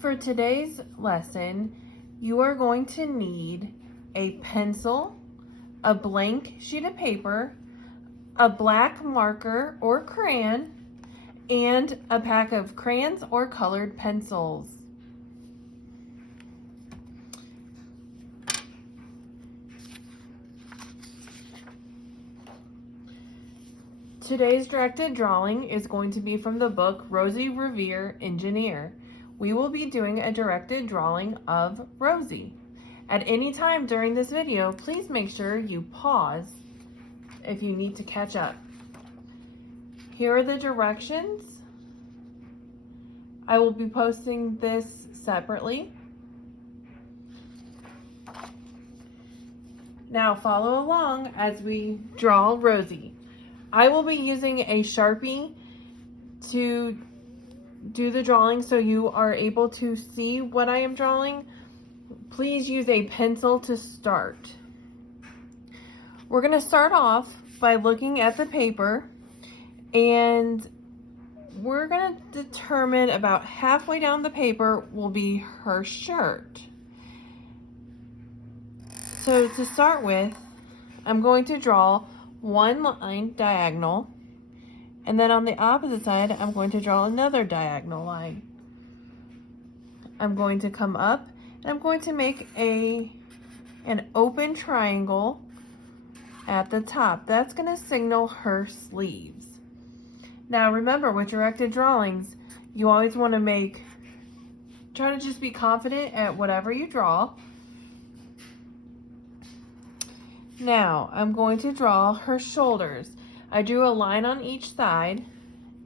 For today's lesson, you are going to need a pencil, a blank sheet of paper, a black marker or crayon, and a pack of crayons or colored pencils. Today's directed drawing is going to be from the book Rosie Revere Engineer. We will be doing a directed drawing of Rosie. At any time during this video, please make sure you pause if you need to catch up. Here are the directions. I will be posting this separately. Now follow along as we draw Rosie. I will be using a Sharpie to do the drawing so you are able to see what I am drawing. Please use a pencil to start. We're going to start off by looking at the paper, and we're going to determine about halfway down the paper will be her shirt. So to start with, I'm going to draw one line diagonal, and then on the opposite side I'm going to draw another diagonal line. I'm going to come up and I'm going to make an open triangle at the top. That's going to signal her sleeves. Now remember, with directed drawings, you always want to try to just be confident at whatever you draw. Now, I'm going to draw her shoulders. I drew a line on each side,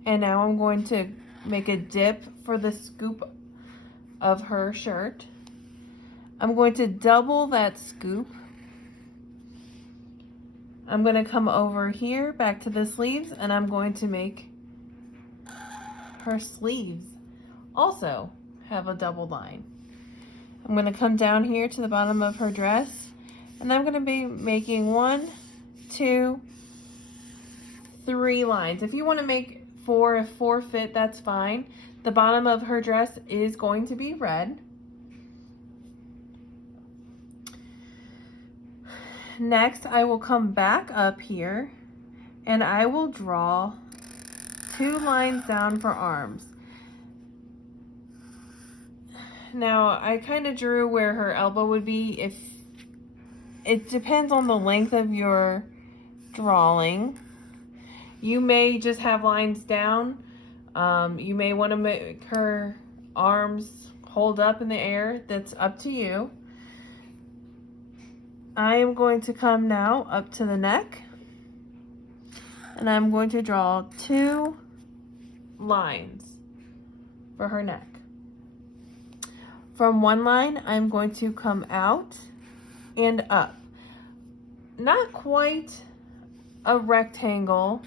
and now I'm going to make a dip for the scoop of her shirt. I'm going to double that scoop. I'm going to come over here, back to the sleeves, and I'm going to make her sleeves also have a double line. I'm going to come down here to the bottom of her dress, and I'm going to be making 1, 2, 3 lines. If you want to make 4, if 4 fit, that's fine. The bottom of her dress is going to be red. Next, I will come back up here and I will draw 2 lines down for arms. Now, I kind of drew where her elbow would be. It depends on the length of your drawing. You may just have lines down. You may want to make her arms hold up in the air. That's up to you. I am going to come now up to the neck, and I'm going to draw 2 lines for her neck. From one line, I'm going to come out and up. Not quite a rectangle,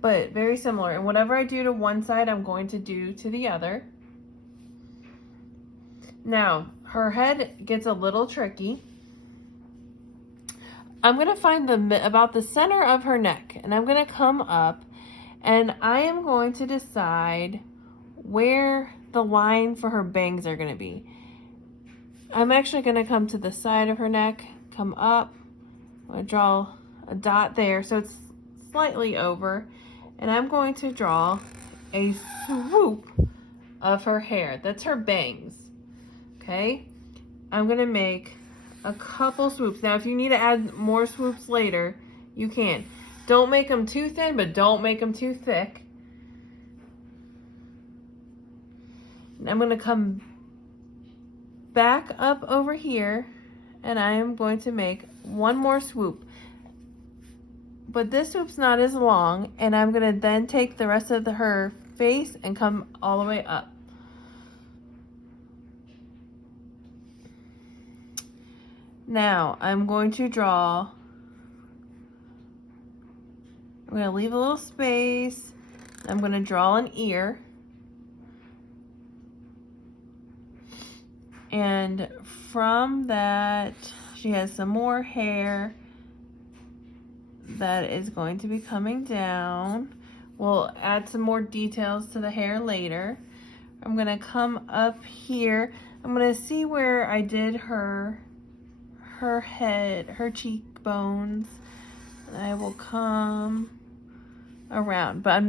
but very similar. And whatever I do to one side, I'm going to do to the other. Now, her head gets a little tricky. I'm going to find about the center of her neck, and I'm going to come up, and I am going to decide where the line for her bangs are going to be. I'm actually going to come to the side of her neck, come up, I'm going to draw a dot there so it's slightly over, and I'm going to draw a swoop of her hair. That's her bangs. Okay? I'm going to make a couple swoops. Now, if you need to add more swoops later, you can. Don't make them too thin, but don't make them too thick. And I'm going to come back up over here, and I am going to make one more swoop. But this swoop's not as long, and I'm going to then take the rest of her face and come all the way up. Now, I'm going to leave a little space. I'm going to draw an ear. And from that, she has some more hair that is going to be coming down. We'll add some more details to the hair later. I'm gonna come up here. I'm gonna see where I did her head, her cheekbones. And I will come around, but I'm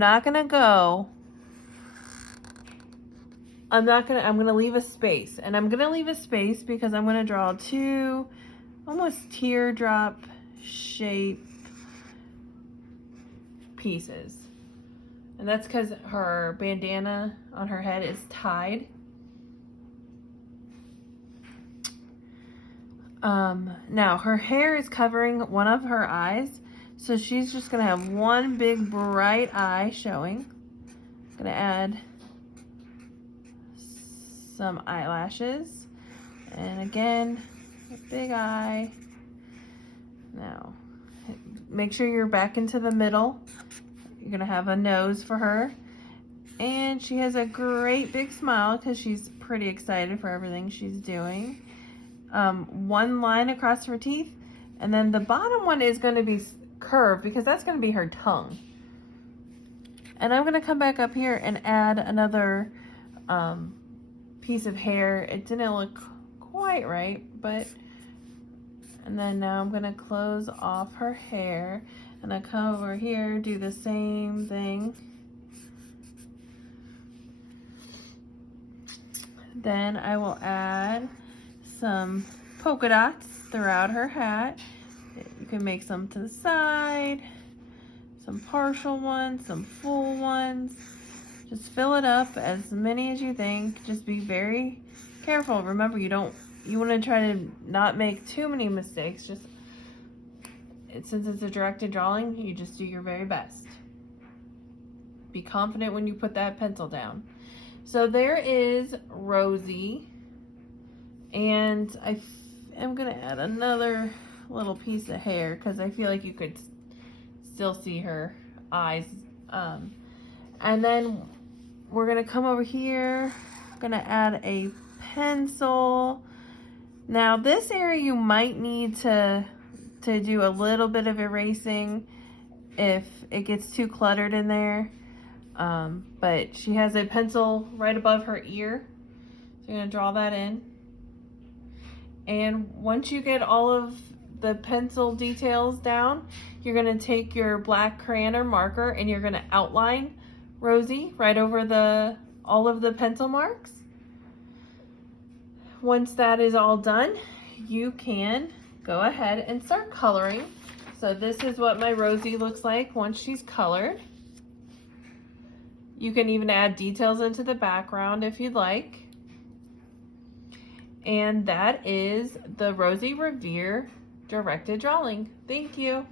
gonna leave a space, and I'm gonna leave a space because I'm gonna draw two almost teardrop shape pieces. And that's because her bandana on her head is tied. Now her hair is covering one of her eyes, so she's just gonna have one big bright eye showing. I'm gonna add some eyelashes, and again, a big eye. Now, make sure you're back into the middle. You're gonna have a nose for her, and she has a great big smile because she's pretty excited for everything she's doing. One line across her teeth, and then the bottom one is going to be curved because that's going to be her tongue. And I'm going to come back up here and add another piece of hair. It didn't look quite right, but, and then now I'm going to close off her hair, and I come over here, do the same thing. Then I will add some polka dots throughout her hat. You can make some to the side, some partial ones, some full ones. Just fill it up as many as you think. Just be very careful. Remember, you want to try to not make too many mistakes. Since it's a directed drawing, you just do your very best. Be confident when you put that pencil down. So there is Rosie, and I am gonna add another little piece of hair because I feel like you could still see her eyes. And then we're gonna come over here. I'm gonna add a pencil. Now this area you might need to do a little bit of erasing if it gets too cluttered in there. But she has a pencil right above her ear. So you're gonna draw that in. And once you get all of the pencil details down, you're gonna take your black crayon or marker and you're gonna outline Rosie right over all of the pencil marks. Once that is all done, you can go ahead and start coloring. So this is what my Rosie looks like once she's colored. You can even add details into the background if you'd like. And that is the Rosie Revere directed drawing. Thank you.